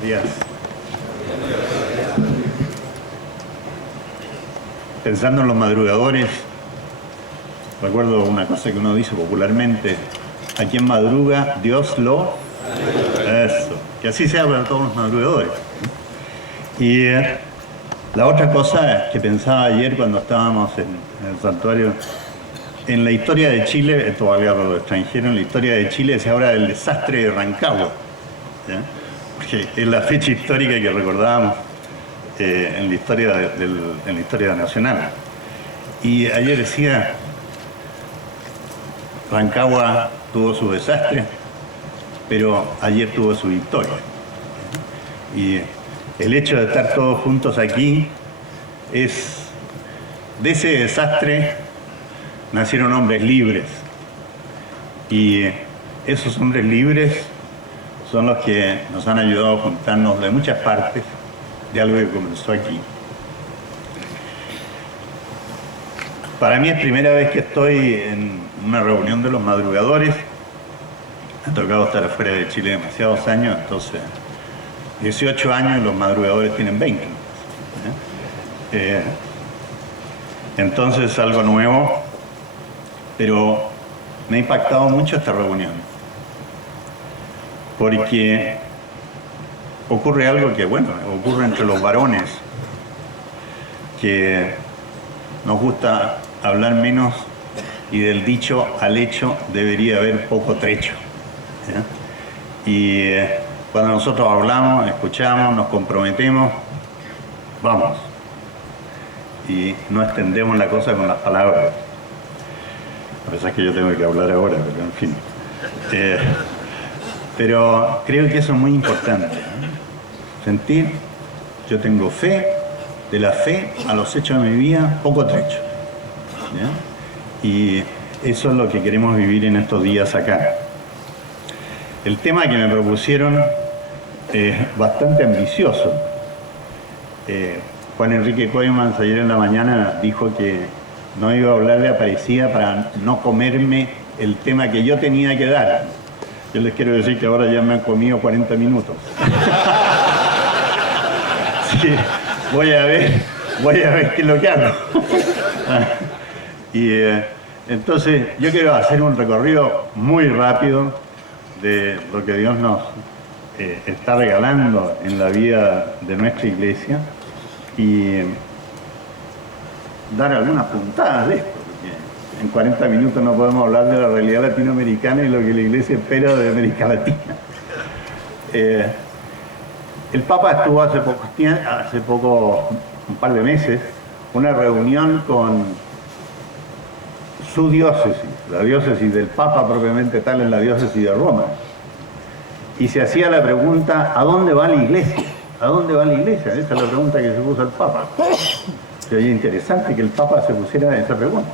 Buenos días. Pensando en los madrugadores, recuerdo una cosa que uno dice popularmente: a quien madruga, Dios lo... Eso, que así sea para todos los madrugadores. Y la otra cosa que pensaba ayer cuando estábamos en el santuario, en la historia de Chile, esto vale a los extranjeros, en la historia de Chile se habla del desastre de Rancagua, ¿ya? Porque es la fecha histórica que recordábamos en la historia nacional. Y ayer decía, Rancagua tuvo su desastre, pero ayer tuvo su victoria. Y el hecho de estar todos juntos aquí es, de ese desastre nacieron hombres libres. Y esos hombres libres son los que nos han ayudado a juntarnos de muchas partes, de algo que comenzó aquí. Para mí es primera vez que estoy en una reunión de los madrugadores. Me ha tocado estar afuera de Chile demasiados años, entonces 18 años y los madrugadores tienen 20. Entonces es algo nuevo, pero me ha impactado mucho esta reunión, porque ocurre algo que, bueno, ocurre entre los varones, que nos gusta hablar menos y del dicho al hecho debería haber poco trecho, ¿ya? Y cuando nosotros hablamos, escuchamos, nos comprometemos, vamos. Y no extendemos la cosa con las palabras. A pesar que yo tengo que hablar ahora, pero en fin. Pero creo que eso es muy importante, ¿no? Sentir, yo tengo fe, de la fe a los hechos de mi vida, poco trecho, ¿ya? Y eso es lo que queremos vivir en estos días acá. El tema que me propusieron es bastante ambicioso. Juan Enrique Koymans ayer en la mañana dijo que no iba a hablar de Aparecida para no comerme el tema que yo tenía que dar. Yo les quiero decir que ahora ya me han comido 40 minutos. Sí, voy a ver qué es lo que hago. Y entonces yo quiero hacer un recorrido muy rápido de lo que Dios nos está regalando en la vida de nuestra iglesia y dar algunas puntadas de esto, porque en 40 minutos no podemos hablar de la realidad latinoamericana y lo que la iglesia espera de América Latina. El Papa estuvo hace poco, un par de meses, una reunión con su diócesis, la diócesis del Papa propiamente tal, es la diócesis de Roma. Y se hacía la pregunta, ¿a dónde va la iglesia? ¿A dónde va la iglesia? Esa es la pregunta que se puso el Papa. Sería interesante que el Papa se pusiera esa pregunta.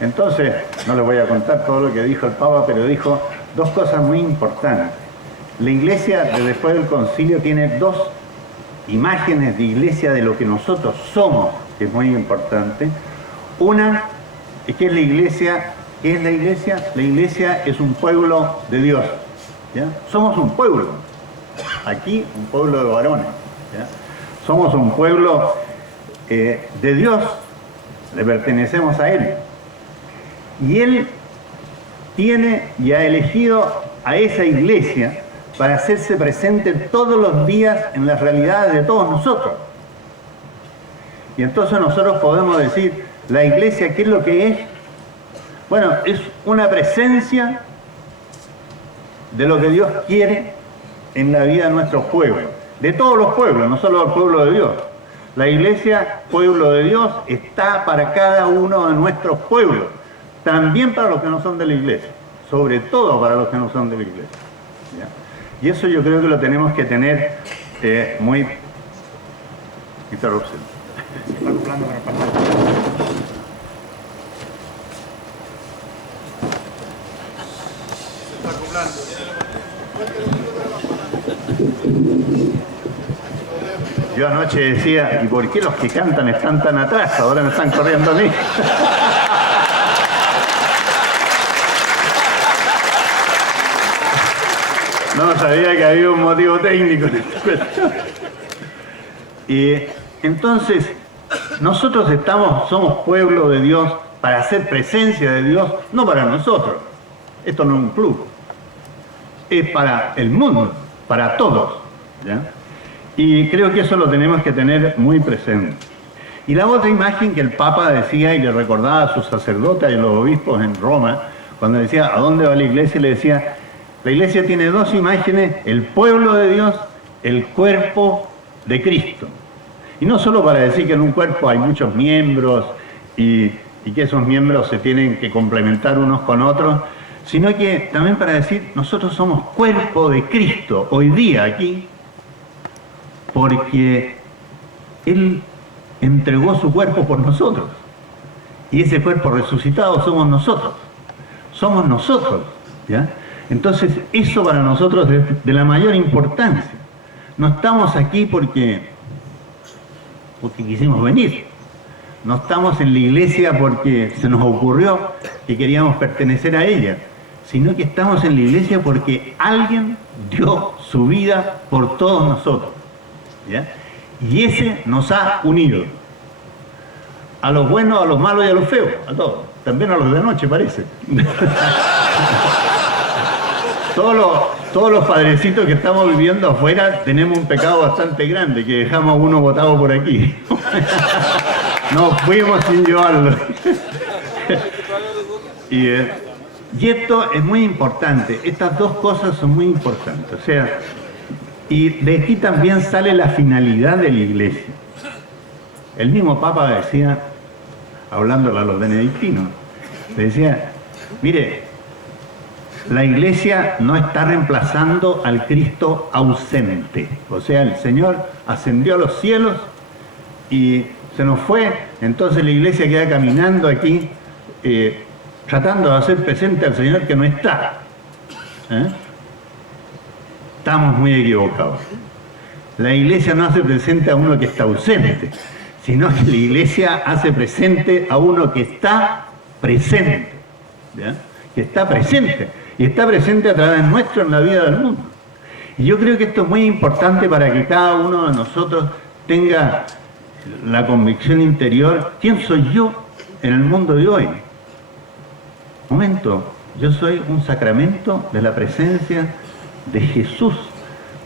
Entonces, no les voy a contar todo lo que dijo el Papa, pero dijo dos cosas muy importantes. La iglesia, después del concilio, tiene dos imágenes de iglesia de lo que nosotros somos, que es muy importante. Una es que es la iglesia. ¿Qué es la iglesia? La iglesia es un pueblo de Dios, ¿ya? Somos un pueblo. Aquí, un pueblo de varones, ¿ya? Somos un pueblo de Dios, le pertenecemos a Él. Y Él tiene y ha elegido a esa iglesia para hacerse presente todos los días en las realidades de todos nosotros. Y entonces nosotros podemos decir, la iglesia, ¿qué es lo que es? Bueno, es una presencia de lo que Dios quiere en la vida de nuestros pueblos, de todos los pueblos, no solo del pueblo de Dios. La iglesia, pueblo de Dios, está para cada uno de nuestros pueblos, también para los que no son de la iglesia, sobre todo para los que no son de la iglesia, ¿ya? Y eso yo creo que lo tenemos que tener muy... Interrupción. Yo anoche decía, ¿y por qué los que cantan están tan atrás? Ahora me están corriendo a mí. No sabía que había un motivo técnico en esta cuestión. Y entonces, nosotros somos pueblo de Dios para hacer presencia de Dios, no para nosotros. Esto no es un club. Es para el mundo, para todos, ¿ya? Y creo que eso lo tenemos que tener muy presente. Y la otra imagen que el Papa decía y le recordaba a sus sacerdotes y a los obispos en Roma, cuando decía, ¿a dónde va la iglesia? Le decía, la iglesia tiene dos imágenes, el pueblo de Dios, el cuerpo de Cristo. Y no solo para decir que en un cuerpo hay muchos miembros y que esos miembros se tienen que complementar unos con otros, sino que también para decir, nosotros somos cuerpo de Cristo hoy día aquí, porque Él entregó su cuerpo por nosotros. Y ese cuerpo resucitado somos nosotros. Somos nosotros, ¿ya? Entonces, eso para nosotros es de la mayor importancia. No estamos aquí porque quisimos venir. No estamos en la iglesia porque se nos ocurrió que queríamos pertenecer a ella, sino que estamos en la iglesia porque alguien dio su vida por todos nosotros, ¿ya? Y ese nos ha unido. A los buenos, a los malos y a los feos, a todos. También a los de noche, parece. Todos los padrecitos que estamos viviendo afuera tenemos un pecado bastante grande, que dejamos a uno botado por aquí. Nos fuimos sin llevarlo. Y esto es muy importante. Estas dos cosas son muy importantes. O sea, y de aquí también sale la finalidad de la iglesia. El mismo Papa decía, hablándole a los benedictinos, decía, mire, la iglesia no está reemplazando al Cristo ausente. O sea, el Señor ascendió a los cielos y se nos fue, entonces la iglesia queda caminando aquí, tratando de hacer presente al Señor que no está. Estamos muy equivocados. La iglesia no hace presente a uno que está ausente, sino que la iglesia hace presente a uno que está presente, ¿ya? Que está presente, y está presente a través nuestro en la vida del mundo. Y yo creo que esto es muy importante para que cada uno de nosotros tenga la convicción interior, ¿quién soy yo en el mundo de hoy? Momento, yo soy un sacramento de la presencia de Jesús,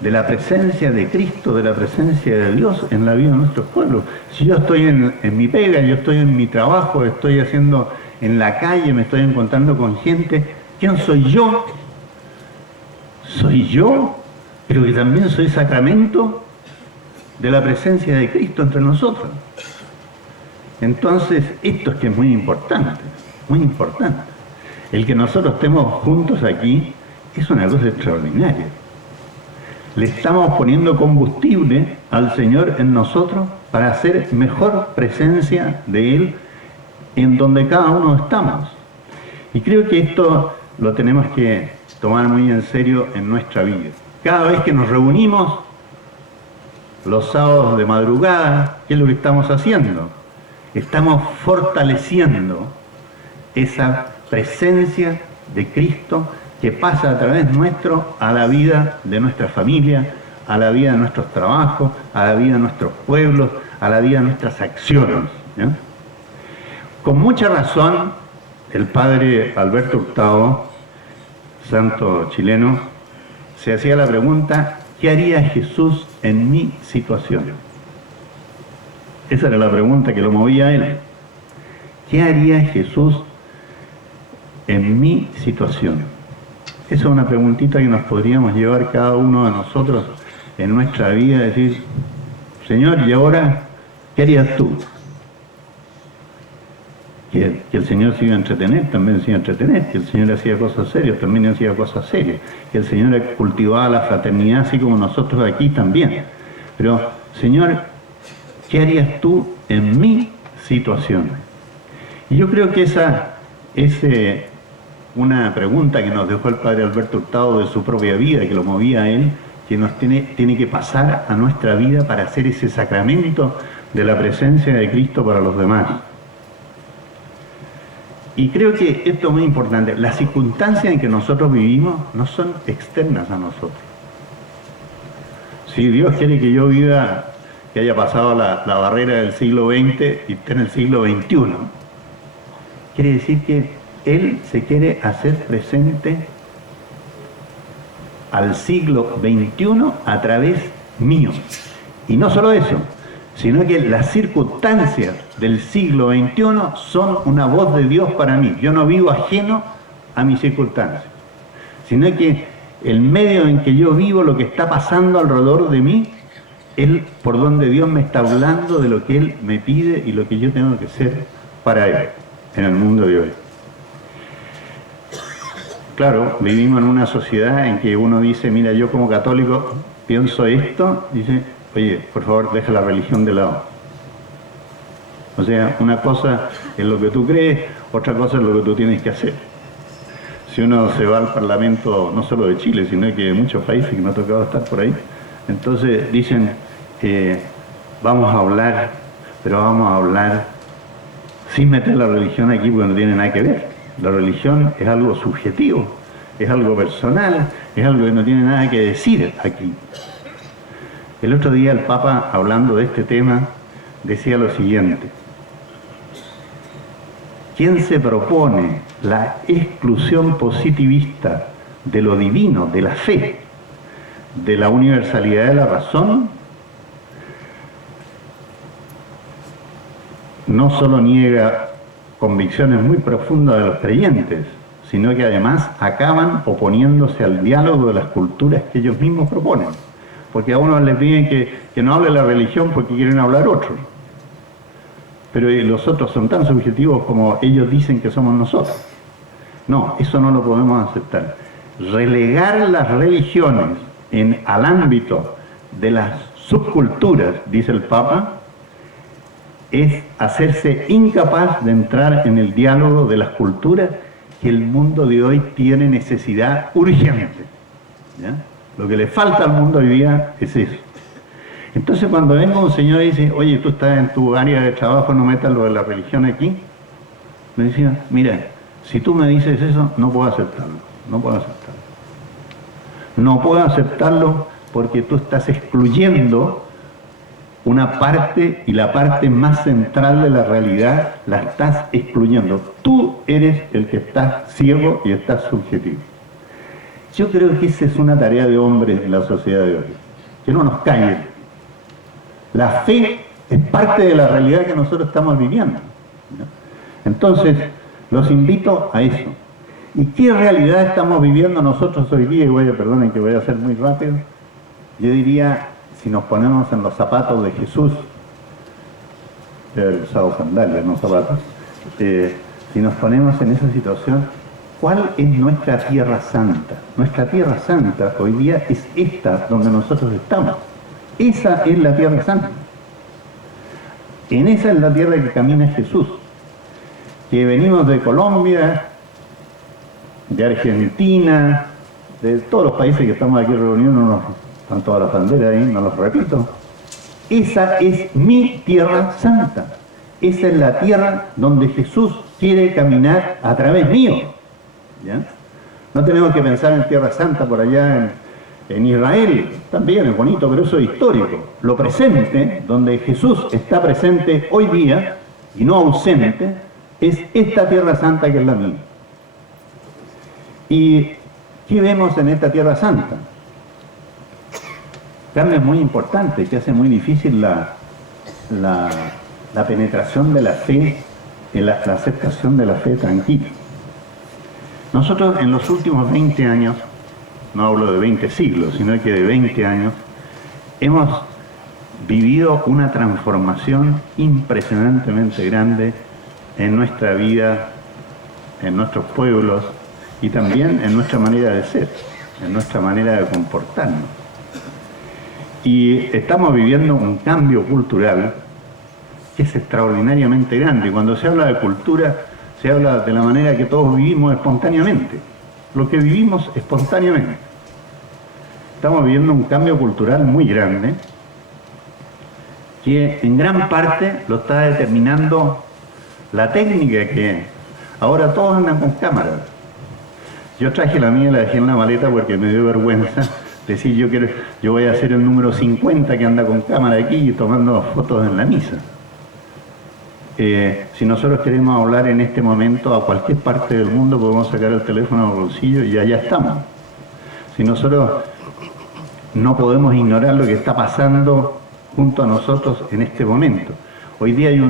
de la presencia de Cristo, de la presencia de Dios en la vida de nuestros pueblos. Si yo estoy en mi pega, yo estoy en mi trabajo, estoy haciendo en la calle, me estoy encontrando con gente, ¿quién soy yo? Soy yo, pero que también soy sacramento de la presencia de Cristo entre nosotros. Entonces, esto es que es muy importante, muy importante. El que nosotros estemos juntos aquí es una cosa extraordinaria. Le estamos poniendo combustible al Señor en nosotros para hacer mejor presencia de Él en donde cada uno estamos. Y creo que esto lo tenemos que tomar muy en serio en nuestra vida. Cada vez que nos reunimos, los sábados de madrugada, ¿qué es lo que estamos haciendo? Estamos fortaleciendo esa presencia de Cristo que pasa a través nuestro a la vida de nuestra familia, a la vida de nuestros trabajos, a la vida de nuestros pueblos, a la vida de nuestras acciones, ¿ya? Con mucha razón, el padre Alberto Hurtado, santo chileno, se hacía la pregunta, ¿qué haría Jesús en mi situación? Esa era la pregunta que lo movía a él. ¿Qué haría Jesús en mi situación? Esa es una preguntita que nos podríamos llevar cada uno de nosotros en nuestra vida, decir, Señor, ¿y ahora qué harías tú? Que el Señor se iba a entretener, también se iba a entretener, que el Señor hacía cosas serias, también hacía cosas serias, que el Señor cultivaba la fraternidad así como nosotros aquí también. Pero, Señor, ¿qué harías tú en mi situación? Y yo creo que esa es una pregunta que nos dejó el padre Alberto Hurtado de su propia vida, que lo movía a él, que nos tiene que pasar a nuestra vida para hacer ese sacramento de la presencia de Cristo para los demás. Y creo que esto es muy importante. Las circunstancias en que nosotros vivimos no son externas a nosotros. Si Dios quiere que yo viva, que haya pasado la barrera del siglo XX y esté en el siglo XXI, quiere decir que Él se quiere hacer presente al siglo XXI a través mío. Y no solo eso, sino que las circunstancias del siglo XXI son una voz de Dios para mí. Yo no vivo ajeno a mis circunstancias, sino que el medio en que yo vivo, lo que está pasando alrededor de mí, es por donde Dios me está hablando de lo que Él me pide y lo que yo tengo que ser para Él en el mundo de hoy. Claro, vivimos en una sociedad en que uno dice, mira, yo como católico pienso esto, dice, oye, por favor, deja la religión de lado. O sea, una cosa es lo que tú crees, otra cosa es lo que tú tienes que hacer. Si uno se va al Parlamento, no solo de Chile, sino que de muchos países que me ha tocado estar por ahí, entonces dicen, vamos a hablar, pero vamos a hablar sin meter la religión aquí porque no tiene nada que ver. La religión es algo subjetivo, es algo personal, es algo que no tiene nada que decir aquí. El otro día el Papa, hablando de este tema, decía lo siguiente: ¿quién se propone la exclusión positivista de lo divino, de la fe, de la universalidad de la razón, no solo niega convicciones muy profundas de los creyentes, sino que además acaban oponiéndose al diálogo de las culturas que ellos mismos proponen? Porque a unos les piden que no hable la religión porque quieren hablar otros. Pero los otros son tan subjetivos como ellos dicen que somos nosotros. No, eso no lo podemos aceptar. Relegar las religiones al ámbito de las subculturas, dice el Papa, es hacerse incapaz de entrar en el diálogo de las culturas que el mundo de hoy tiene necesidad urgente. ¿Ya? Lo que le falta al mundo hoy día es eso. Entonces cuando venga un señor y dice, oye, tú estás en tu área de trabajo, no metas lo de la religión aquí, me decía, mira, si tú me dices eso, no puedo aceptarlo, no puedo aceptarlo. No puedo aceptarlo porque tú estás excluyendo una parte, y la parte más central de la realidad la estás excluyendo. Tú eres el que estás ciego y estás subjetivo. Yo creo que esa es una tarea de hombres en la sociedad de hoy, que no nos callen. La fe es parte de la realidad que nosotros estamos viviendo, ¿no? Entonces, los invito a eso. ¿Y qué realidad estamos viviendo nosotros hoy día? Y perdonen que voy a ser muy rápido. Yo diría, si nos ponemos en los zapatos de Jesús, debe haber usado sandalias, no zapatos, si nos ponemos en esa situación, ¿cuál es nuestra tierra santa? Nuestra tierra santa hoy día es esta donde nosotros estamos. Esa es la tierra santa. En esa es la tierra que camina Jesús. Que venimos de Colombia, de Argentina, de todos los países que estamos aquí reunidos, están todas las banderas ahí, no los repito. Esa es mi tierra santa. Esa es la tierra donde Jesús quiere caminar a través mío. ¿Ya? No tenemos que pensar en Tierra Santa por allá en Israel, también es bonito, pero eso es histórico. Lo presente, donde Jesús está presente hoy día, y no ausente, es esta Tierra Santa que es la mía. ¿Y qué vemos en esta Tierra Santa? Cambios muy importantes que hace muy difícil la penetración de la fe, la aceptación de la fe tranquila. Nosotros en los últimos 20 años, no hablo de 20 siglos, sino que de 20 años, hemos vivido una transformación impresionantemente grande en nuestra vida, en nuestros pueblos y también en nuestra manera de ser, en nuestra manera de comportarnos. Y estamos viviendo un cambio cultural que es extraordinariamente grande. Cuando se habla de cultura, se habla de la manera que todos vivimos espontáneamente, lo que vivimos espontáneamente. Estamos viviendo un cambio cultural muy grande que en gran parte lo está determinando la técnica que Ahora todos andan con cámaras. Yo traje la mía, la dejé en la maleta porque me dio vergüenza decir yo voy a ser el número 50 que anda con cámara aquí tomando fotos en la misa. Si nosotros queremos hablar en este momento a cualquier parte del mundo, podemos sacar el teléfono al bolsillo y allá estamos. Si nosotros no podemos ignorar lo que está pasando junto a nosotros en este momento. Hoy día hay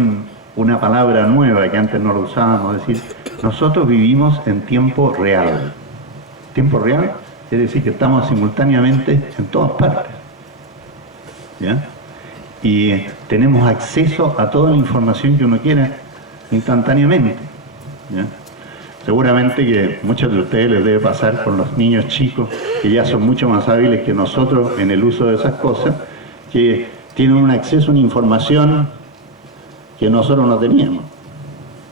una palabra nueva que antes no lo usábamos, es decir, nosotros vivimos en tiempo real. Tiempo real quiere decir que estamos simultáneamente en todas partes, ¿ya? Y tenemos acceso a toda la información que uno quiera instantáneamente, ¿ya? Seguramente que muchos de ustedes les debe pasar con los niños chicos, que ya son mucho más hábiles que nosotros en el uso de esas cosas, que tienen un acceso a una información que nosotros no teníamos.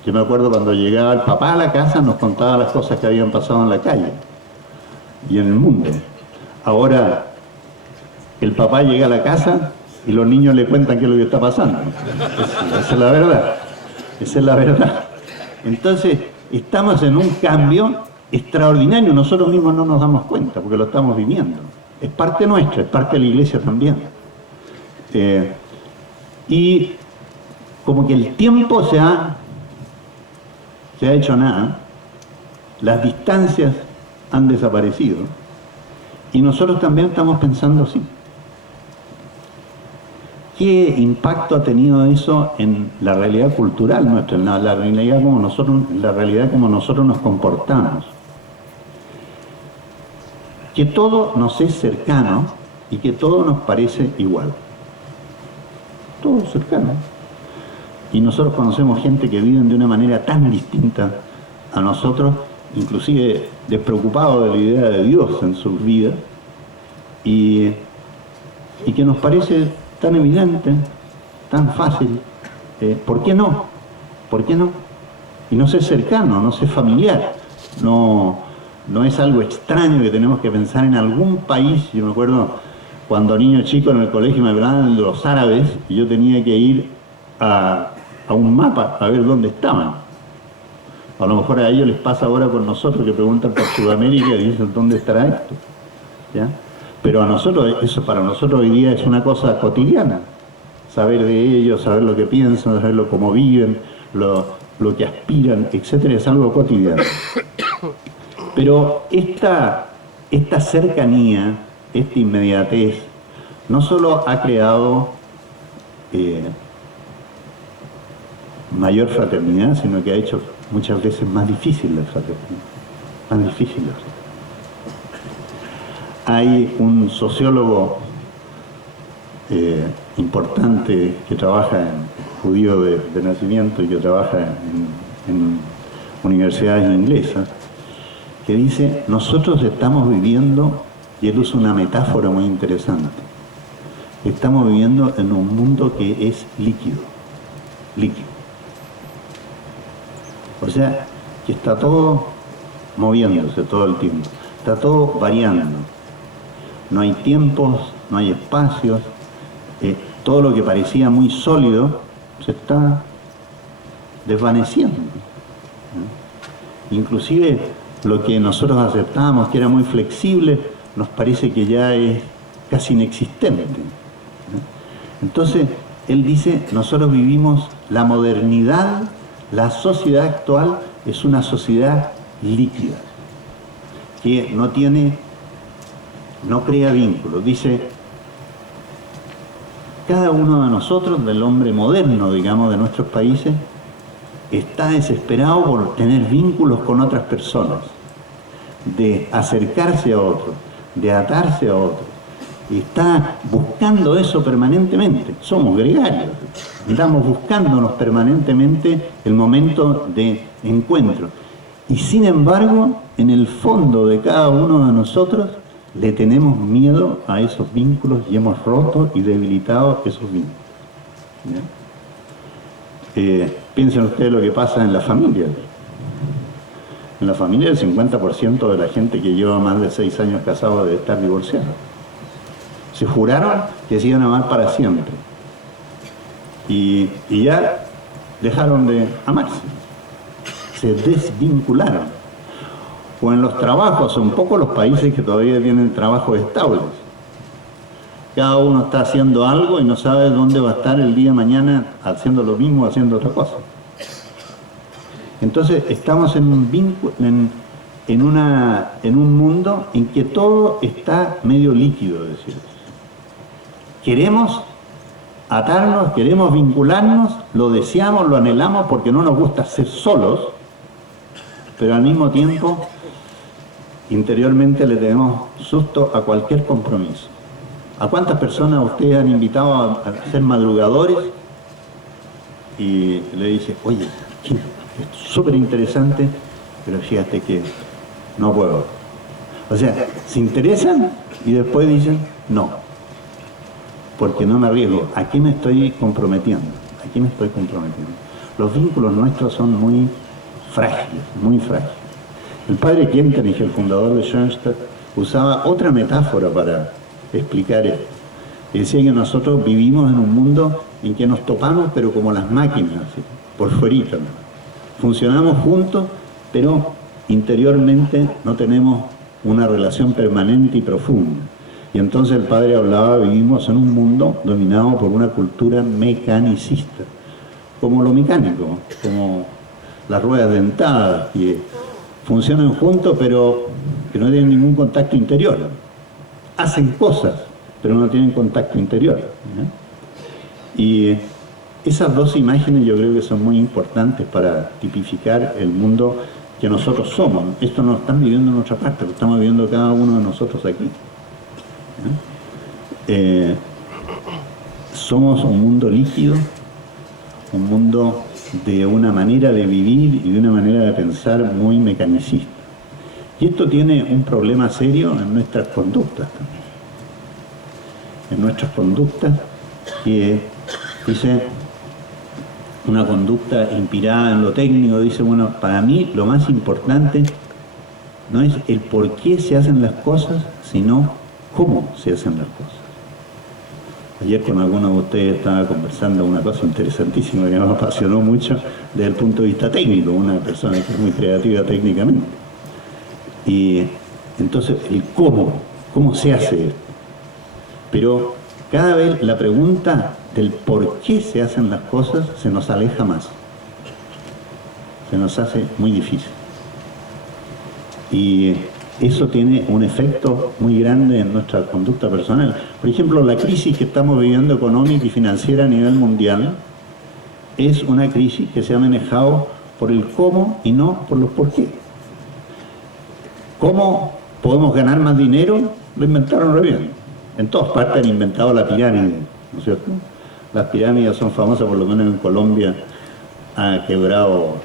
Yo me acuerdo cuando llegaba el papá a la casa, nos contaba las cosas que habían pasado en la calle y en el mundo. Ahora, el papá llega a la casa y los niños le cuentan qué es lo que está pasando. Esa es la verdad. Esa es la verdad. Entonces, estamos en un cambio extraordinario. Nosotros mismos no nos damos cuenta porque lo estamos viviendo. Es parte nuestra, es parte de la iglesia también. Y como que el tiempo se ha hecho nada, las distancias han desaparecido y nosotros también estamos pensando así. ¿Qué impacto ha tenido eso en la realidad cultural nuestra, en la realidad como nosotros nos comportamos? Que todo nos es cercano y que todo nos parece igual. Todo es cercano. Y nosotros conocemos gente que vive de una manera tan distinta a nosotros, inclusive despreocupados de la idea de Dios en sus vidas, y que nos parece tan evidente, tan fácil. ¿Por qué no? ¿Por qué no? Y no es cercano, no es familiar, no es algo extraño que tenemos que pensar en algún país. Yo me acuerdo cuando niño chico en el colegio me hablaban de los árabes y yo tenía que ir a un mapa a ver dónde estaban. A lo mejor a ellos les pasa ahora con nosotros que preguntan por Sudamérica y dicen ¿dónde estará esto? ¿Ya? Pero a nosotros, eso para nosotros hoy día es una cosa cotidiana. Saber de ellos, saber lo que piensan, saber cómo viven, lo que aspiran, etcétera, es algo cotidiano. Pero esta cercanía, esta inmediatez, no solo ha creado mayor fraternidad, sino que ha hecho muchas veces más difícil la fraternidad. Más difícil la fraternidad. Hay un sociólogo importante que trabaja judío de nacimiento y que trabaja en universidades inglesas, que dice, nosotros estamos viviendo, y él usa una metáfora muy interesante, estamos viviendo en un mundo que es líquido. O sea, que está todo moviéndose todo el tiempo, está todo variando. No hay tiempos, no hay espacios, todo lo que parecía muy sólido se está desvaneciendo. Inclusive lo que nosotros aceptábamos que era muy flexible, nos parece que ya es casi inexistente. Entonces, él dice, nosotros vivimos la modernidad, la sociedad actual es una sociedad líquida, que no crea vínculos. Dice, cada uno de nosotros, del hombre moderno, digamos, de nuestros países, está desesperado por tener vínculos con otras personas, de acercarse a otros, de atarse a otros. Y está buscando eso permanentemente. Somos gregarios, estamos buscándonos permanentemente el momento de encuentro. Y sin embargo, en el fondo de cada uno de nosotros, le tenemos miedo a esos vínculos y hemos roto y debilitado esos vínculos. Piensen ustedes lo que pasa en la familia. En la familia el 50% de la gente que lleva más de 6 años casado debe estar divorciada. Se juraron que se iban a amar para siempre. Y ya dejaron de amarse. se desvincularon. O en los trabajos, son pocos los países que todavía tienen trabajos estables. Cada uno está haciendo algo y no sabe dónde va a estar el día de mañana haciendo lo mismo o haciendo otra cosa. Entonces estamos en un vínculo, en un mundo en que todo está medio líquido, es decir. Queremos atarnos, queremos vincularnos, lo deseamos, lo anhelamos porque no nos gusta ser solos, pero al mismo tiempo interiormente le tenemos susto a cualquier compromiso. ¿A cuántas personas ustedes han invitado a ser madrugadores? Y le dice, oye, es súper interesante, pero fíjate que no puedo. O sea, se interesan y después dicen, no, porque no me arriesgo. ¿A qué me estoy comprometiendo? ¿A qué me estoy comprometiendo? Los vínculos nuestros son muy frágiles, muy frágiles. El padre Kentenich, el fundador de Schoenstatt, usaba otra metáfora para explicar esto. Decía que nosotros vivimos en un mundo en que nos topamos, pero como las máquinas, ¿sí? Por fuerita, ¿no? Funcionamos juntos, pero interiormente no tenemos una relación permanente y profunda. Y entonces el padre hablaba, vivimos en un mundo dominado por una cultura mecanicista, como lo mecánico, como las ruedas dentadas, que funcionan juntos, pero que no tienen ningún contacto interior. Hacen cosas, pero no tienen contacto interior, ¿no? Y esas dos imágenes yo creo que son muy importantes para tipificar el mundo que nosotros somos. Esto no lo están viviendo en otra parte, lo estamos viviendo cada uno de nosotros aquí, ¿no? Somos un mundo líquido, un mundo de una manera de vivir y de una manera de pensar muy mecanicista. Y esto tiene un problema serio en nuestras conductas también. En nuestras conductas, que dice, una conducta inspirada en lo técnico, dice, bueno, para mí lo más importante no es el por qué se hacen las cosas, sino cómo se hacen las cosas. Ayer con algunos de ustedes estaba conversando una cosa interesantísima que me apasionó mucho desde el punto de vista técnico, una persona que es muy creativa técnicamente. Y entonces el cómo se hace esto. Pero cada vez la pregunta del por qué se hacen las cosas se nos aleja más. Se nos hace muy difícil. Y eso tiene un efecto muy grande en nuestra conducta personal. Por ejemplo, la crisis que estamos viviendo económica y financiera a nivel mundial es una crisis que se ha manejado por el cómo y no por los por qué. ¿Cómo podemos ganar más dinero? Lo inventaron re bien. En todas partes han inventado la pirámide, ¿no es cierto? Las pirámides son famosas, por lo menos en Colombia ha quebrado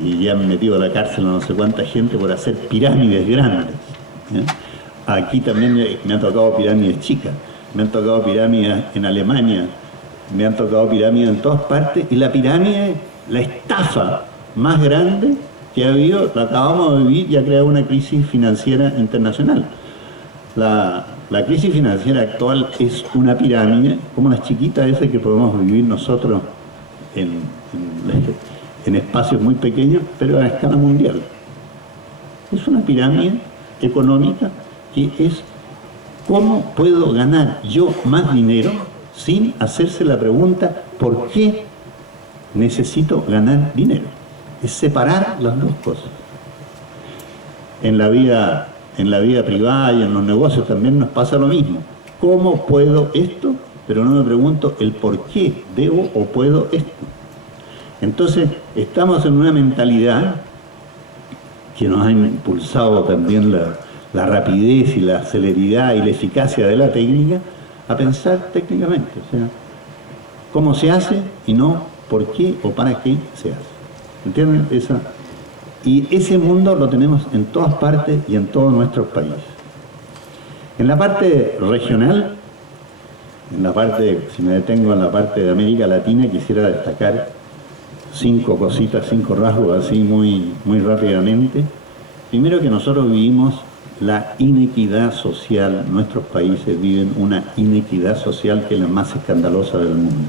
y ya han metido a la cárcel a no sé cuánta gente por hacer pirámides grandes, ¿eh? Aquí también me han tocado pirámides chicas, me han tocado pirámides en Alemania, me han tocado pirámides en todas partes, y la pirámide, la estafa más grande que ha habido, la acabamos de vivir y ha creado una crisis financiera internacional. La crisis financiera actual es una pirámide, como las chiquitas esas que podemos vivir nosotros en espacios muy pequeños, pero a escala mundial. Es una pirámide económica que es cómo puedo ganar yo más dinero sin hacerse la pregunta ¿por qué necesito ganar dinero? Es separar las dos cosas. En la vida privada y en los negocios también nos pasa lo mismo. ¿Cómo puedo esto? Pero no me pregunto el por qué debo o puedo esto. Entonces, estamos en una mentalidad que nos ha impulsado también la rapidez y la celeridad y la eficacia de la técnica a pensar técnicamente. O sea, cómo se hace y no por qué o para qué se hace. ¿Entienden? Y ese mundo lo tenemos en todas partes y en todos nuestros países. En la parte regional, si me detengo en la parte de América Latina, quisiera destacar 5 cositas, 5 rasgos así muy rápidamente. Primero, que nosotros vivimos la inequidad social, nuestros países viven una inequidad social que es la más escandalosa del mundo.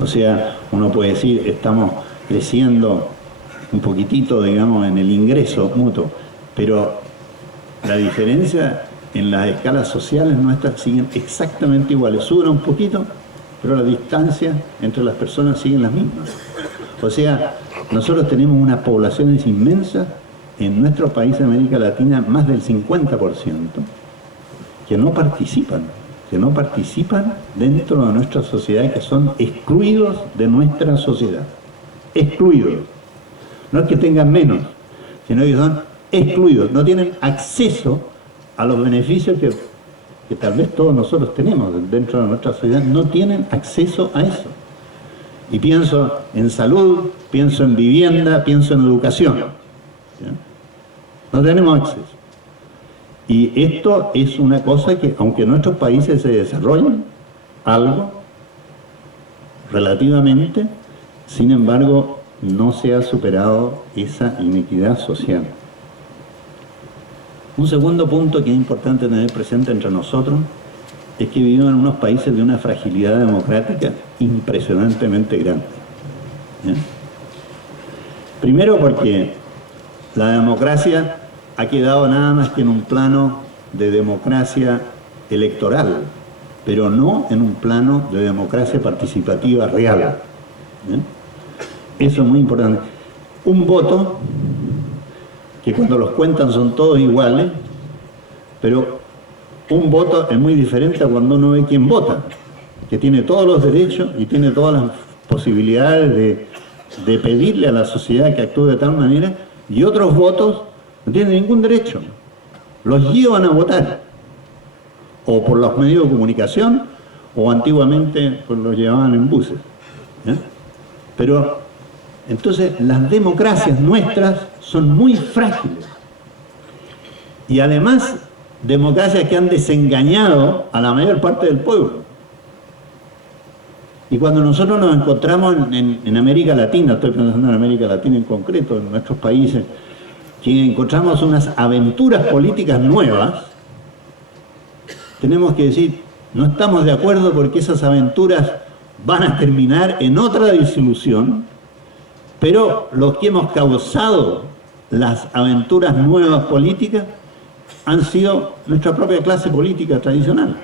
O sea, uno puede decir, estamos creciendo un poquitito, digamos, en el ingreso mutuo, pero la diferencia en las escalas sociales nuestras siguen exactamente iguales. Suben un poquito, pero la distancia entre las personas siguen las mismas. O sea, nosotros tenemos unas poblaciones inmensas en nuestro país de América Latina, más del 50%, que no participan dentro de nuestra sociedad, que son excluidos de nuestra sociedad. Excluidos. No es que tengan menos, sino que son excluidos, no tienen acceso a los beneficios que tal vez todos nosotros tenemos dentro de nuestra sociedad, no tienen acceso a eso. Y pienso en salud, pienso en vivienda, pienso en educación. ¿Ya? No tenemos acceso. Y esto es una cosa que, aunque en nuestros países se desarrollan algo, relativamente, sin embargo, no se ha superado esa inequidad social. Un segundo punto que es importante tener presente entre nosotros es que vivimos en unos países de una fragilidad democrática impresionantemente grande. ¿Ya? Primero porque la democracia ha quedado nada más que en un plano de democracia electoral, pero no en un plano de democracia participativa real. ¿Ya? Eso es muy importante. Un voto, que cuando los cuentan son todos iguales, pero un voto es muy diferente a cuando uno ve quién vota, que tiene todos los derechos y tiene todas las posibilidades de pedirle a la sociedad que actúe de tal manera, y otros votos no tienen ningún derecho. Los llevan a votar, o por los medios de comunicación, o antiguamente pues los llevaban en buses. ¿Eh? Pero entonces las democracias nuestras son muy frágiles. Y además, democracias que han desengañado a la mayor parte del pueblo. Y cuando nosotros nos encontramos en América Latina, estoy pensando en América Latina en concreto, en nuestros países, que encontramos unas aventuras políticas nuevas, tenemos que decir, no estamos de acuerdo porque esas aventuras van a terminar en otra disolución, pero los que hemos causado las aventuras nuevas políticas han sido nuestra propia clase política tradicional,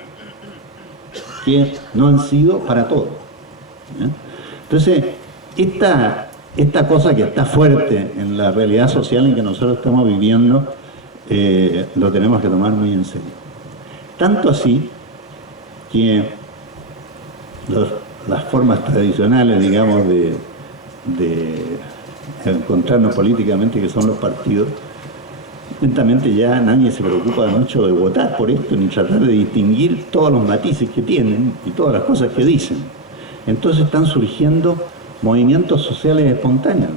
que no han sido para todos. ¿Eh? Entonces, esta cosa que está fuerte en la realidad social en que nosotros estamos viviendo, lo tenemos que tomar muy en serio. Tanto así que las formas tradicionales, digamos, de encontrarnos políticamente, que son los partidos, lentamente ya nadie se preocupa mucho de votar por esto, ni tratar de distinguir todos los matices que tienen y todas las cosas que dicen. Entonces están surgiendo movimientos sociales espontáneos.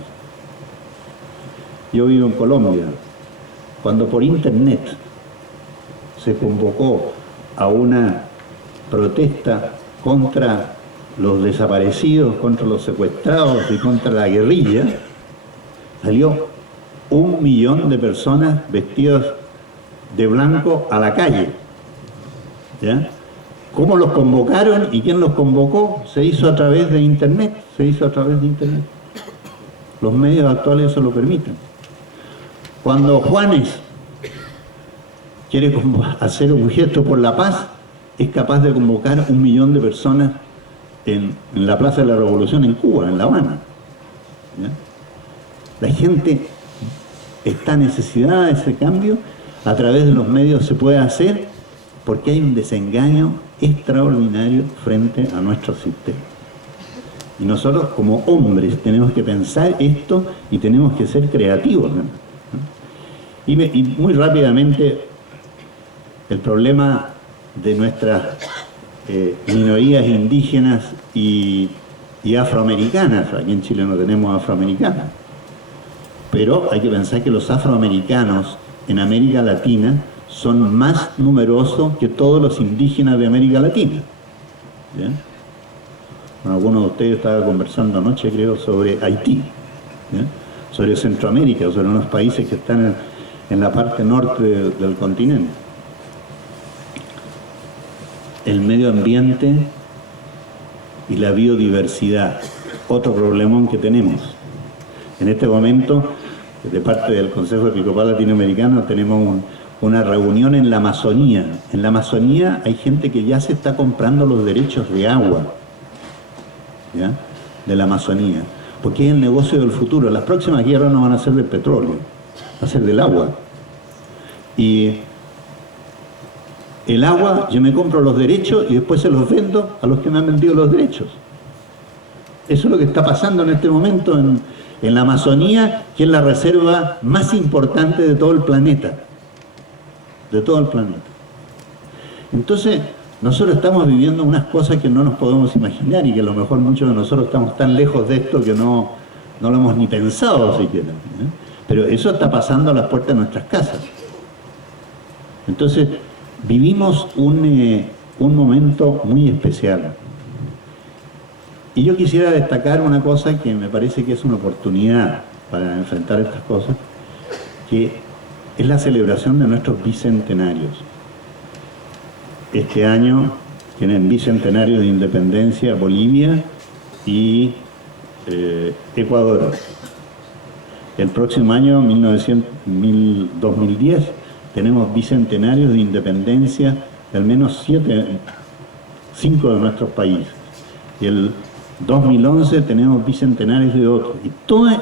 Yo vivo en Colombia. Cuando por internet se convocó a una protesta contra los desaparecidos, contra los secuestrados y contra la guerrilla, salió 1 millón de personas vestidas de blanco a la calle. ¿Ya? ¿Cómo los convocaron y quién los convocó? Se hizo a través de internet, Los medios actuales eso lo permiten. Cuando Juanes quiere hacer un gesto por la paz, es capaz de convocar 1 millón de personas en la Plaza de la Revolución en Cuba, en La Habana. ¿Ya? La gente está necesitada de ese cambio, a través de los medios se puede hacer, porque hay un desengaño extraordinario frente a nuestro sistema. Y nosotros como hombres tenemos que pensar esto y tenemos que ser creativos, ¿no? Y muy rápidamente, el problema de nuestras minorías indígenas y afroamericanas. Aquí en Chile no tenemos afroamericanas, pero hay que pensar que los afroamericanos en América Latina son más numerosos que todos los indígenas de América Latina. ¿Ya? Algunos de ustedes estaban conversando anoche, creo, sobre Haití, ¿ya? Sobre Centroamérica, sobre unos países que están en la parte norte del continente. El medio ambiente y la biodiversidad, otro problemón que tenemos. En este momento, de parte del Consejo Episcopal Latinoamericano, tenemos una reunión en la Amazonía. En la Amazonía hay gente que ya se está comprando los derechos de agua, ¿ya?, de la Amazonía, porque es el negocio del futuro. Las próximas guerras no van a ser del petróleo, va a ser del agua. Y el agua, yo me compro los derechos y después se los vendo a los que me han vendido los derechos. Eso es lo que está pasando en este momento en la Amazonía, que es la reserva más importante de todo el planeta. De todo el planeta. Entonces, nosotros estamos viviendo unas cosas que no nos podemos imaginar y que a lo mejor muchos de nosotros estamos tan lejos de esto que no lo hemos ni pensado siquiera, ¿eh? Pero eso está pasando a las puertas de nuestras casas. Entonces, vivimos un momento muy especial. Y yo quisiera destacar una cosa que me parece que es una oportunidad para enfrentar estas cosas, que es la celebración de nuestros bicentenarios. Este año tienen bicentenario de independencia Bolivia y Ecuador. El próximo año, 2010, tenemos bicentenarios de independencia de al menos 5 de nuestros países. Y el 2011 tenemos bicentenarios de otros. Y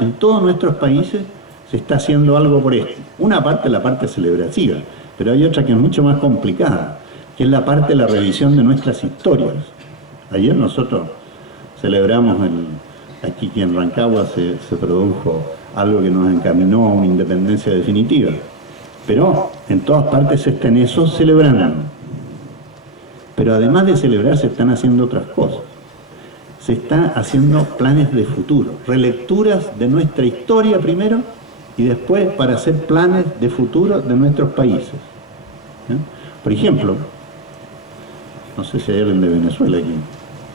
en todos nuestros países se está haciendo algo por esto. Una parte es la parte celebrativa, pero hay otra que es mucho más complicada, que es la parte de la revisión de nuestras historias. Ayer nosotros celebramos, aquí en Rancagua se produjo algo que nos encaminó a una independencia definitiva. Pero en todas partes se está en eso celebrando. Pero además de celebrar se están haciendo otras cosas. Se están haciendo planes de futuro, relecturas de nuestra historia primero y después para hacer planes de futuro de nuestros países. ¿Eh? Por ejemplo, no sé si hay alguien de Venezuela aquí.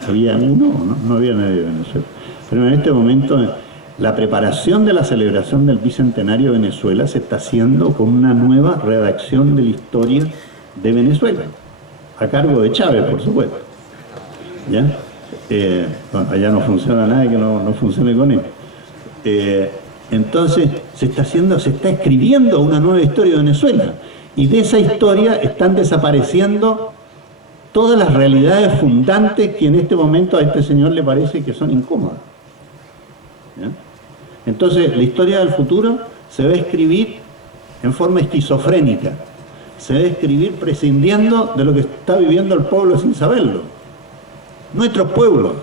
¿Había uno o no? No había nadie de Venezuela. Pero en este momento la preparación de la celebración del Bicentenario de Venezuela se está haciendo con una nueva redacción de la historia de Venezuela, a cargo de Chávez, por supuesto. ¿Ya? Bueno, allá no funciona nada que no funcione con él. Entonces se está escribiendo una nueva historia de Venezuela, y de esa historia están desapareciendo todas las realidades fundantes que en este momento a este señor le parece que son incómodas. ¿Ya? Entonces la historia del futuro se va a escribir en forma esquizofrénica, se va a escribir prescindiendo de lo que está viviendo el pueblo sin saberlo. Nuestros pueblos.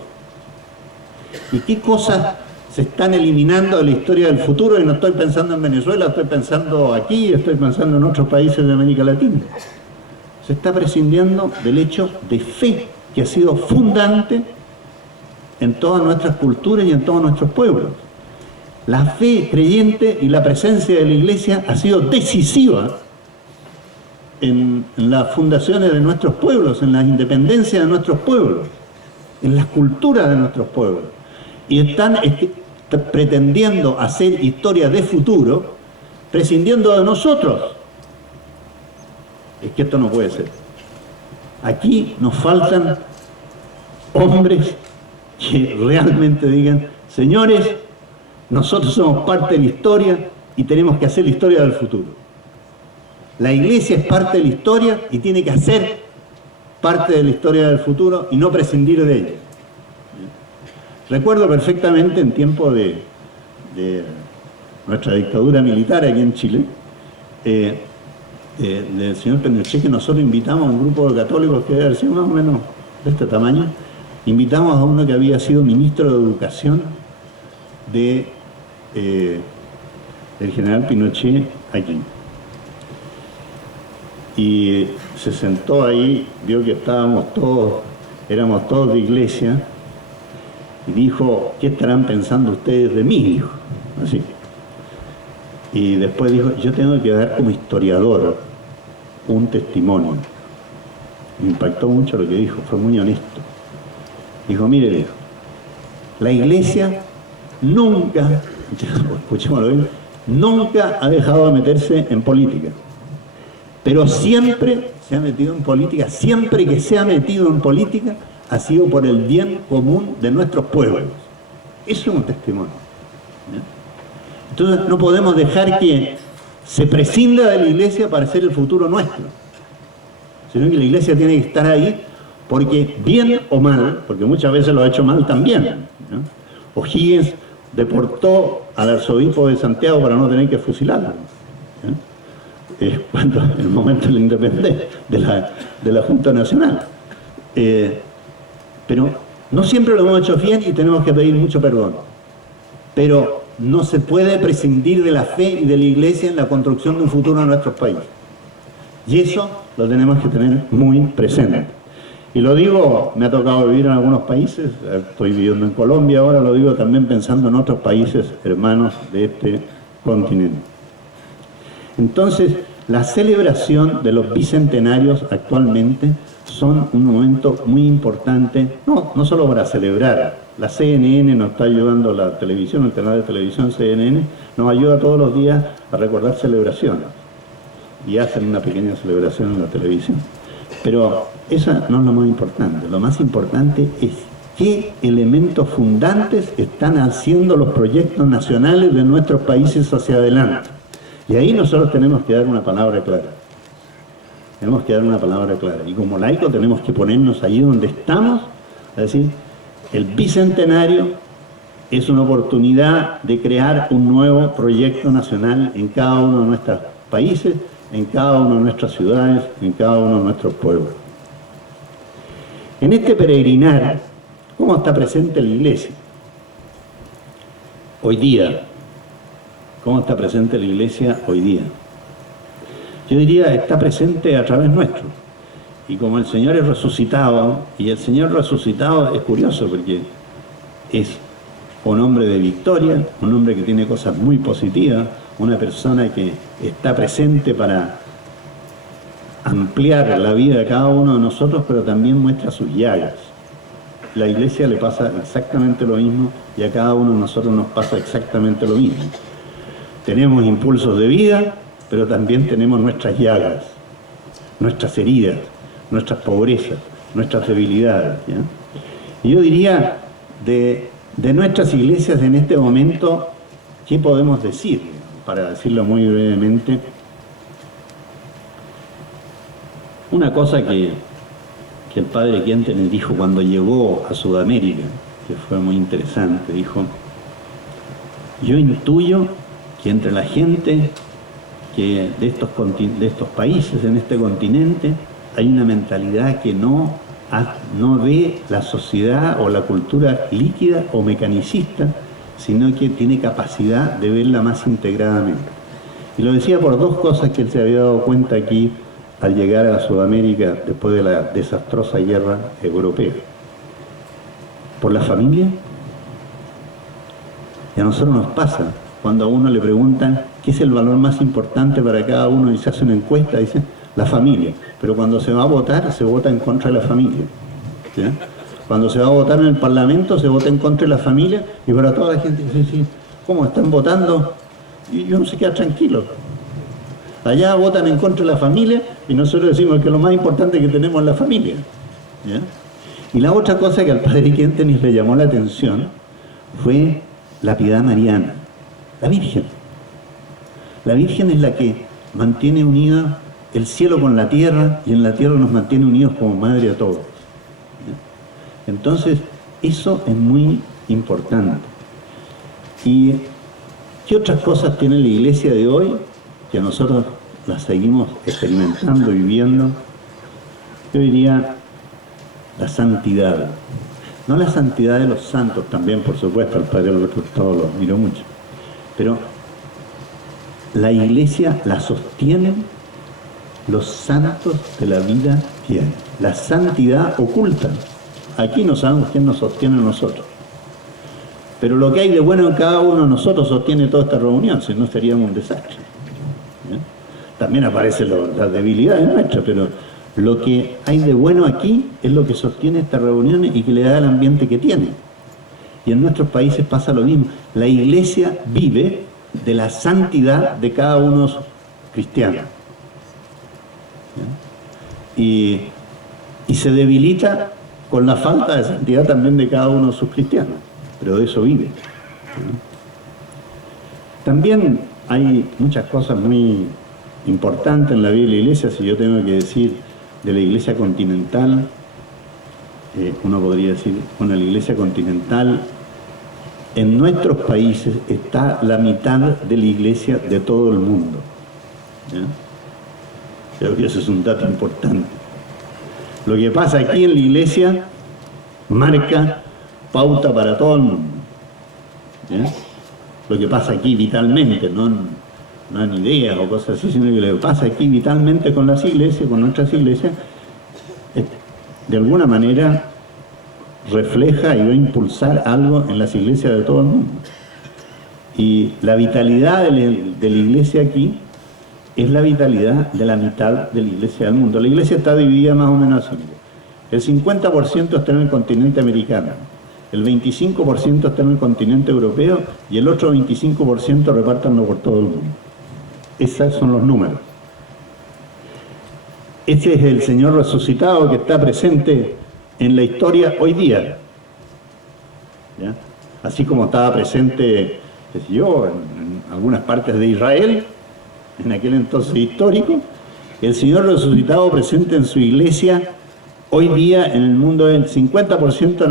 ¿Y qué cosas se están eliminando de la historia del futuro? Y no estoy pensando en Venezuela, estoy pensando aquí, estoy pensando en otros países de América Latina. Se está prescindiendo del hecho de fe que ha sido fundante en todas nuestras culturas y en todos nuestros pueblos. La fe creyente y la presencia de la Iglesia ha sido decisiva en las fundaciones de nuestros pueblos, en las independencias de nuestros pueblos, en las culturas de nuestros pueblos, y están pretendiendo hacer historia de futuro prescindiendo de nosotros. Es que esto no puede ser. Aquí nos faltan hombres que realmente digan: señores, nosotros somos parte de la historia y tenemos que hacer la historia del futuro. La Iglesia es parte de la historia y tiene que hacer parte de la historia del futuro y no prescindir de ella. Recuerdo perfectamente en tiempo de nuestra dictadura militar aquí en Chile, del señor Pinochet, que nosotros invitamos a un grupo de católicos que debe haber sido más o menos de este tamaño. Invitamos a uno que había sido ministro de Educación del general Pinochet aquí. Y se sentó ahí, vio que éramos todos de iglesia, y dijo: ¿qué estarán pensando ustedes de mí? Dijo, así. Y después dijo: yo tengo que dar como historiador un testimonio. Me impactó mucho lo que dijo, fue muy honesto. Dijo: mire, dijo, la Iglesia nunca, escuchémoslo bien, nunca ha dejado de meterse en política. Pero siempre se ha metido en política, siempre que se ha metido en política, ha sido por el bien común de nuestros pueblos. Eso es un testimonio. ¿Ya? Entonces no podemos dejar que se prescinda de la iglesia para ser el futuro nuestro, sino que la iglesia tiene que estar ahí porque, bien o mal, porque muchas veces lo ha hecho mal también, ¿no? O'Higgins deportó al arzobispo de Santiago para no tener que fusilarlo, ¿no? Cuando en el momento de la independencia de la Junta Nacional. Pero no siempre lo hemos hecho bien y tenemos que pedir mucho perdón. Pero no se puede prescindir de la fe y de la iglesia en la construcción de un futuro en nuestros países. Y eso lo tenemos que tener muy presente. Y lo digo, me ha tocado vivir en algunos países, estoy viviendo en Colombia ahora, lo digo también pensando en otros países hermanos de este continente. Entonces, la celebración de los bicentenarios actualmente son un momento muy importante, no solo para celebrar. La CNN nos está ayudando, la televisión, el canal de televisión CNN, nos ayuda todos los días a recordar celebraciones. Y hacen una pequeña celebración en la televisión. Pero esa no es lo más importante. Lo más importante es qué elementos fundantes están haciendo los proyectos nacionales de nuestros países hacia adelante. Y ahí nosotros tenemos que dar una palabra clara. Tenemos que dar una palabra clara. Y como laicos tenemos que ponernos allí donde estamos, a decir, el bicentenario es una oportunidad de crear un nuevo proyecto nacional en cada uno de nuestros países, en cada una de nuestras ciudades, en cada uno de nuestros pueblos. En este peregrinar, ¿cómo está presente la iglesia? Hoy día. ¿Cómo está presente la iglesia hoy día? Yo diría, está presente a través nuestro. Y como el Señor es resucitado, y el Señor resucitado es curioso porque es un hombre de victoria, un hombre que tiene cosas muy positivas, una persona que está presente para ampliar la vida de cada uno de nosotros, pero también muestra sus llagas. La iglesia le pasa exactamente lo mismo y a cada uno de nosotros nos pasa exactamente lo mismo. Tenemos impulsos de vida, pero también tenemos nuestras llagas, nuestras heridas, nuestras pobrezas, nuestras debilidades, ¿ya? Y yo diría, de nuestras iglesias en este momento, ¿qué podemos decir? Para decirlo muy brevemente, una cosa que el padre Quentin dijo cuando llegó a Sudamérica, que fue muy interesante, dijo, yo intuyo que entre la gente que de estos países en este continente hay una mentalidad que no ve la sociedad o la cultura líquida o mecanicista, sino que tiene capacidad de verla más integradamente. Y lo decía por dos cosas que él se había dado cuenta aquí al llegar a Sudamérica después de la desastrosa guerra europea. Por la familia. Y a nosotros nos pasa. Cuando a uno le preguntan qué es el valor más importante para cada uno y se hace una encuesta, dicen la familia. Pero cuando se va a votar, se vota en contra de la familia. ¿Sí? Cuando se va a votar en el Parlamento, se vota en contra de la familia y para toda la gente dice, sí, ¿cómo están votando? Y uno se queda tranquilo. Allá votan en contra de la familia y nosotros decimos que lo más importante que tenemos es la familia. ¿Ya? Y la otra cosa que al padre Quentin le llamó la atención fue la piedad mariana. La Virgen. La Virgen es la que mantiene unida el cielo con la tierra y en la tierra nos mantiene unidos como madre a todos. Entonces, eso es muy importante. ¿Y qué otras cosas tiene la iglesia de hoy que nosotros las seguimos experimentando, viviendo? Yo diría la santidad. No la santidad de los santos también, por supuesto, el padre Alberto Hurtado lo admiró mucho. Pero la iglesia la sostienen los santos de la vida diaria. La santidad oculta. Aquí no sabemos quién nos sostiene a nosotros. Pero lo que hay de bueno en cada uno de nosotros sostiene toda esta reunión, si no seríamos un desastre. ¿Eh? También aparecen las debilidades nuestras, pero lo que hay de bueno aquí es lo que sostiene esta reunión y que le da el ambiente que tiene. Y en nuestros países pasa lo mismo. La iglesia vive de la santidad de cada uno de los cristianos. Y se debilita con la falta de santidad también de cada uno de sus cristianos. Pero de eso vive. También hay muchas cosas muy importantes en la vida de la Iglesia. Si yo tengo que decir de la Iglesia continental, uno podría decir, bueno, la Iglesia continental, en nuestros países está la mitad de la Iglesia de todo el mundo. ¿Ya? Creo que eso es un dato importante. Lo que pasa aquí en la Iglesia marca pauta para todo el mundo. ¿Ya? Lo que pasa aquí vitalmente, no en ideas o cosas así, sino que lo que pasa aquí vitalmente con las iglesias, con nuestras iglesias, de alguna manera refleja y va a impulsar algo en las iglesias de todo el mundo. Y la vitalidad de la iglesia aquí es la vitalidad de la mitad de la iglesia del mundo. La iglesia está dividida más o menos así. El 50% está en el continente americano, el 25% está en el continente europeo y el otro 25% repártanlo por todo el mundo. Esos son los números. Este es el Señor resucitado que está presente en la historia hoy día. ¿Ya? Así como estaba presente, qué sé yo, en algunas partes de Israel, en aquel entonces histórico, el Señor resucitado presente en su iglesia hoy día en el mundo del 50%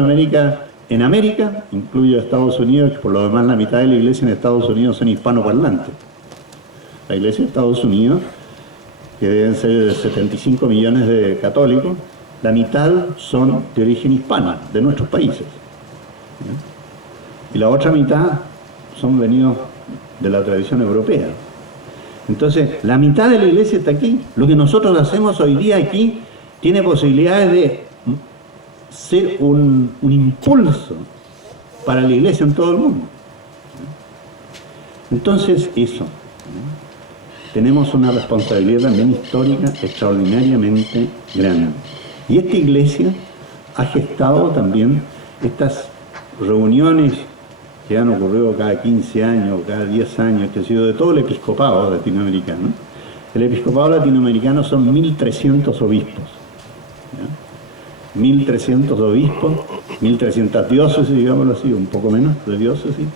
en América, incluyo Estados Unidos, que por lo demás la mitad de la iglesia en Estados Unidos son hispanoparlantes. La iglesia de Estados Unidos, que deben ser de 75 millones de católicos, la mitad son de origen hispano, de nuestros países. ¿Ya? Y la otra mitad son venidos de la tradición europea. Entonces, la mitad de la iglesia está aquí. Lo que nosotros hacemos hoy día aquí tiene posibilidades de ser un impulso para la iglesia en todo el mundo. Entonces, eso. Tenemos una responsabilidad también histórica extraordinariamente grande. Y esta iglesia ha gestado también estas reuniones que han ocurrido cada 15 años, cada 10 años, que ha sido de todo el episcopado latinoamericano. El episcopado latinoamericano son 1.300 obispos. ¿Ya? 1.300 obispos, 1.300 diócesis, digámoslo así, un poco menos de diócesis,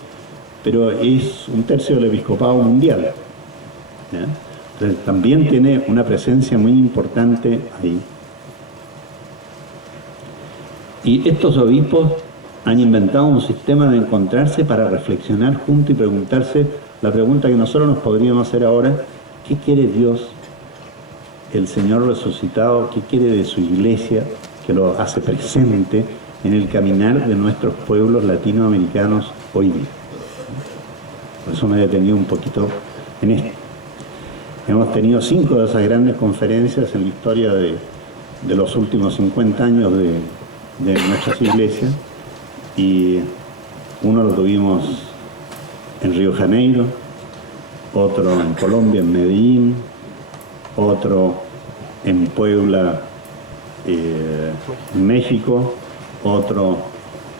pero es un tercio del episcopado mundial. ¿Ya? Entonces también tiene una presencia muy importante ahí. Y estos obispos han inventado un sistema de encontrarse para reflexionar juntos y preguntarse la pregunta que nosotros nos podríamos hacer ahora: ¿qué quiere Dios, el Señor resucitado? ¿Qué quiere de su iglesia que lo hace presente en el caminar de nuestros pueblos latinoamericanos hoy día? Por eso me he detenido un poquito en esto. Hemos tenido 5 de esas grandes conferencias en la historia de los últimos 50 años de nuestras iglesias, y uno lo tuvimos en Río de Janeiro, otro en Colombia, en Medellín, otro en Puebla, en México, otro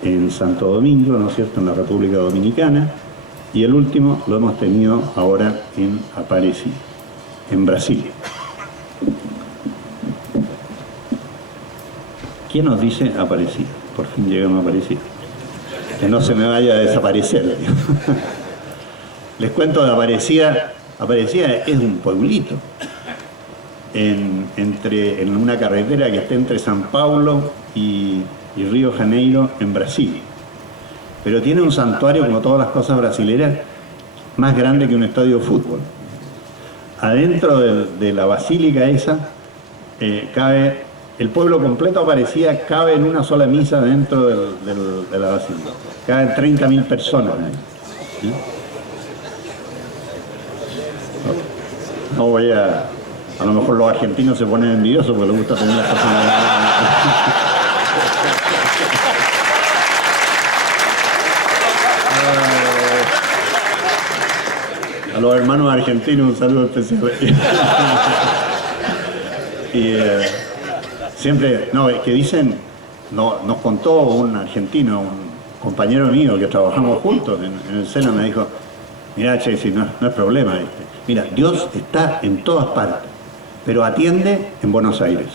en Santo Domingo, ¿no es cierto?, en la República Dominicana, y el último lo hemos tenido ahora en Aparecida, en Brasil. ¿Quién nos dice Aparecida? Por fin llegamos a Aparecida. Que no se me vaya a desaparecer. Les cuento de Aparecida. Aparecida es un pueblito en una carretera que está entre San Paulo y Río de Janeiro, en Brasil. Pero tiene un santuario, como todas las cosas brasileras, más grande que un estadio de fútbol. Adentro de la basílica esa cabe el pueblo completo. Aparecía, cabe en una sola misa dentro de la basílica. Caben 30.000 personas ahí. ¿Sí? No voy a lo mejor los argentinos se ponen envidiosos porque les gusta tener las personas. A los hermanos argentinos un saludo especial. Y siempre, que dicen, nos contó un argentino, un compañero mío que trabajamos juntos en el SENA, me dijo: mira, che, si no es problema, mira, Dios está en todas partes, pero atiende en Buenos Aires.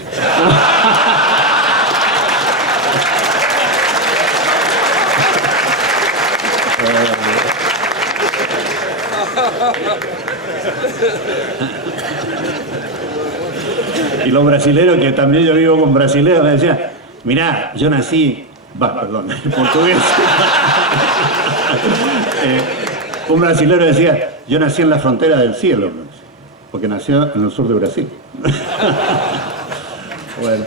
Y los brasileros, que también yo vivo con brasileros, me decían, mirá, yo nací, perdón, en portugués. Un brasilero decía, yo nací en la frontera del cielo, porque nació en el sur de Brasil. Bueno,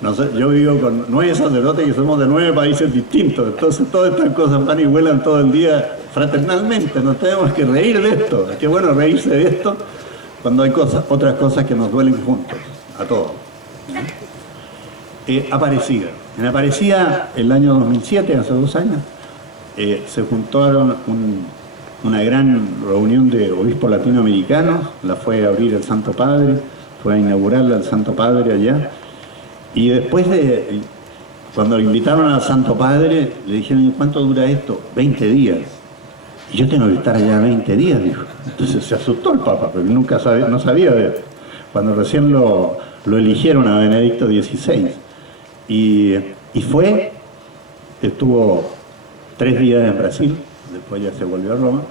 no sé, yo vivo con 9 sacerdotes y somos de 9 países distintos, entonces todas estas cosas van y vuelan todo el día fraternalmente, nos tenemos que reír de esto. Qué bueno reírse de esto cuando hay otras cosas que nos duelen juntos, a todos. Aparecida. En Aparecida, el año 2007, hace 2 años, se juntaron una gran reunión de obispos latinoamericanos, la fue a abrir el Santo Padre, fue a inaugurarla el Santo Padre allá, y después cuando lo invitaron al Santo Padre, le dijeron, ¿cuánto dura esto? 20 días. Y yo tengo que estar allá 20 días, dijo. Entonces se asustó el Papa, porque no sabía de esto. Cuando recién lo eligieron a Benedicto XVI. Y fue, estuvo 3 días en Brasil, después ya se volvió a Roma,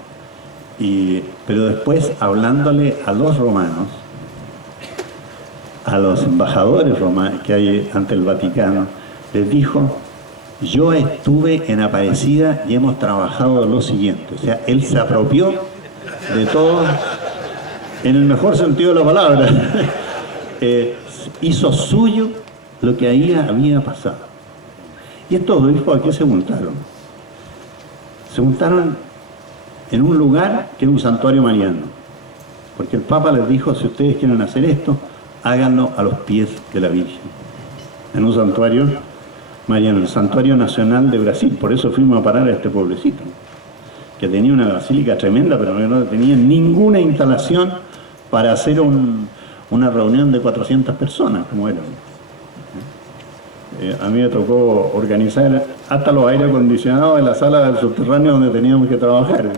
pero después hablándole a los romanos, a los embajadores romanos que hay ante el Vaticano, les dijo, yo estuve en Aparecida y hemos trabajado lo siguiente. O sea, él se apropió de todo, en el mejor sentido de la palabra. Hizo suyo lo que ahí había pasado. Y estos obispos, ¿a qué se juntaron? Se juntaron en un lugar que era un santuario mariano. Porque el Papa les dijo, si ustedes quieren hacer esto, háganlo a los pies de la Virgen. En un santuario mariano, el Santuario Nacional de Brasil. Por eso fuimos a parar a este pueblecito, que tenía una basílica tremenda, pero no tenía ninguna instalación para hacer una reunión de 400 personas, como era. A mí me tocó organizar hasta los aire acondicionados en la sala del subterráneo donde teníamos que trabajar.